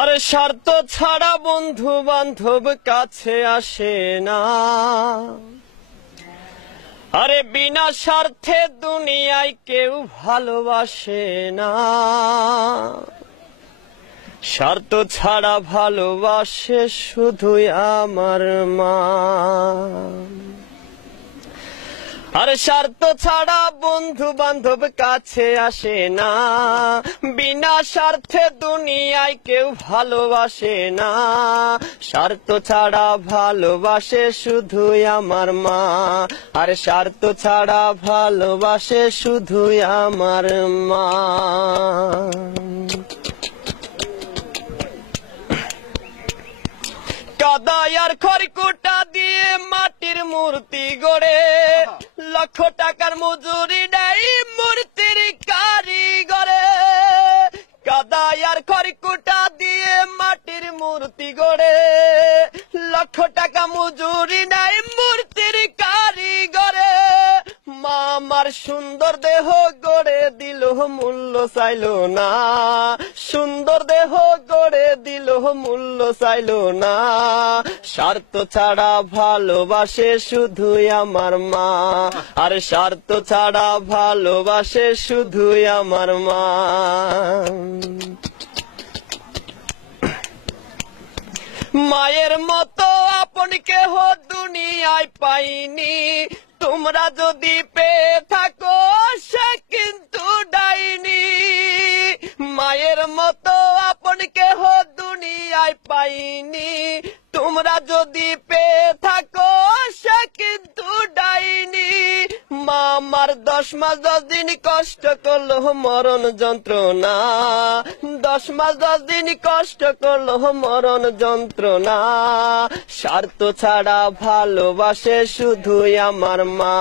আরে স্বার্থ ছাড়া বন্ধু বান্ধব কাছে আসে না। আরে বিনা স্বার্থে দুনিয়ায় কেউ ভালোবাসে না। স্বার্থ ছাড়া ভালোবাসে শুধুই আমার মা। আরে স্বার্থ ছাড়া বন্ধু বান্ধব কাছে আসে না। বিনা স্বার্থে দুনিয়ায় কেউ ভালোবাসে না। স্বার্থ ছাড়া ভালোবাসে শুধুই আমার মা। আরে স্বার্থ ছাড়া ভালোবাসে শুধুই আমার মা। কাদায় আর খড়কুটা দিয়ে মাটির মূর্তি গড়ে, লক্ষ টাকার মজুরি নেই মূর্তির কারিগরে। কাদায় আর খড়কুটা দিয়ে মাটির মূর্তি গড়ে, লক্ষ টাকা মজুরি নেই মূর্তির কারিগরে। মা আমার সুন্দর দেহ গড়ে দিল মূল্য চাইল না। সুন্দর দেহ গড়ে দিল মূল্য চাইল না। স্বার্থ ছাড়া ভালোবাসে শুধুই আমার মা। আর স্বার্থ ছাড়া ভালোবাসে শুধুই আমার মা। মায়ের মতো আপন কেহ দুনিয়ায় পাইনি। তোমরা যদি পেয়ে থাকো সে কিন্তু ডাইনি। মায়ের মতো আপন কেহ দুনিয়ায় পাইনি। তোমরা যদি পেয়ে থাকো সে কিন্তু ডাইনি। মা আমার 10 মাস 10 দিন কষ্ট করলো মরণ যন্ত্রণা। 10 মাস 10 দিন কষ্ট করলো মরণ যন্ত্রণা। স্বার্থ ছাড়া ভালোবাসে শুধুই আমার মা।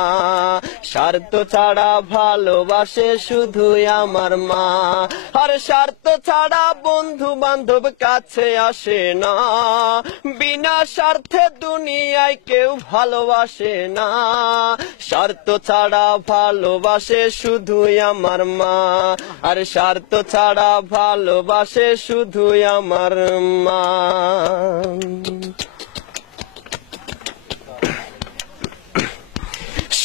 স্বার্থ ছাড়া ভালোবাসে শুধুই আমার মা। আর স্বার্থ ছাড়া বন্ধু বান্ধব কাছে আসে না। বিনা স্বার্থে দুনিয়ায় কেউ ভালোবাসে না। স্বার্থ ছাড়া ভালোবাসে শুধুই আমার মা। আর স্বার্থ ছাড়া ভালোবাসে শুধুই আমার মা।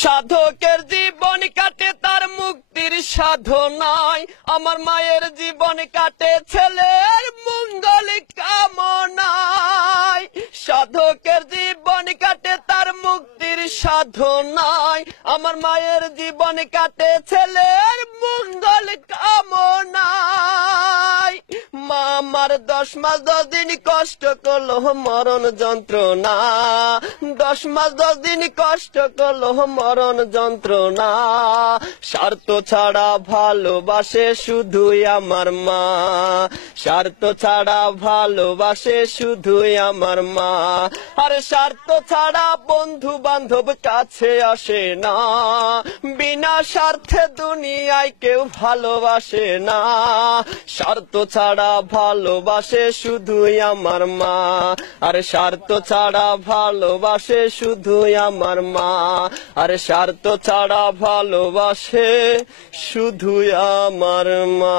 সাধকের জীবন কাটে তার মুক্তির সাধনায়। আমার মায়ের জীবন কাটে ছেলের মঙ্গল কামনায়। সাধকের জীবন কাটে তার মুক্তির সাধনায়। আমার মায়ের জীবন কাটে ছেলের মঙ্গল কামনায়। মা আমার 10 মাস 10 দিন কষ্ট করলো মরণ যন্ত্রণা। 10 মাস 10 দিন কষ্ট করলো মরণ যন্ত্রণা। স্বার্থ ছাড়া ভালোবাসে শুধুই আমার মা। স্বার্থ ছাড়া ভালোবাসে শুধুই আমার মা। আর স্বার্থ ছাড়া বন্ধু বান্ধব কাছে আসে না। বিনা স্বার্থে দুনিয়ায় কেউ ভালোবাসে না। স্বার্থ ছাড়া ভালোবাসে শুধুই আমার মা। আর স্বার্থ ছাড়া ভালোবাসে শুধুই আমার মা। আর স্বার্থ ছাড়া ভালোবাসে শুধুই আমার মা।